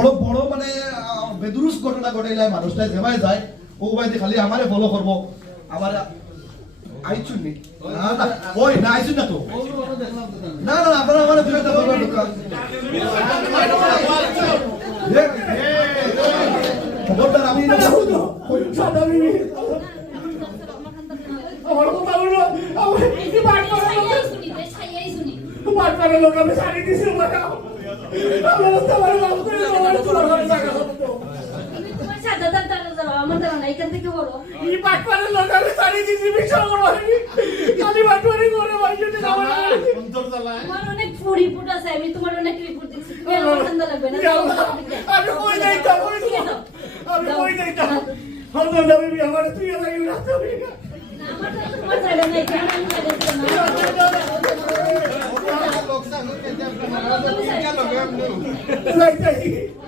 বড় বড় মানে বেদুরুস ঘটনা ঘটাইলে মানুষটা যেভাবে যায় ও ভাই খালি আমারে ফলো করবো আমার আইছুন নি না ওই না আইছুন না তো না না আপনারা আমার দুই একটা বলবার দরকার খবরদার আমি না সাদা বিবি আমার কথা বলো আমার কি বাট করে লোক আমি শাড়ি দিছি বাবা আমার তো আমার বাপ করে আমার তো আমার জায়গা হতো তোমার সাদা দাদা যাও আমার দাদা না এখান থেকে বড় এই বাট করে লোক আমি শাড়ি দিছি বিশাল বড় খালি বাট করে করে বাইরে আমার অন্তর জ্বালায় তোমার অনেক রিপোর্ট আছে আমি তোমার অনেক রিপোর্ট দেখছি তুমি আমার ঠান্ডা লাগবে না আমি কই যাইতাম আমি কই যাইতাম হলো না বিবি আমার তুই লাগি না তুমি আমার তো তোমার জায়গা নাই কেন আমি জায়গা না যাইতাই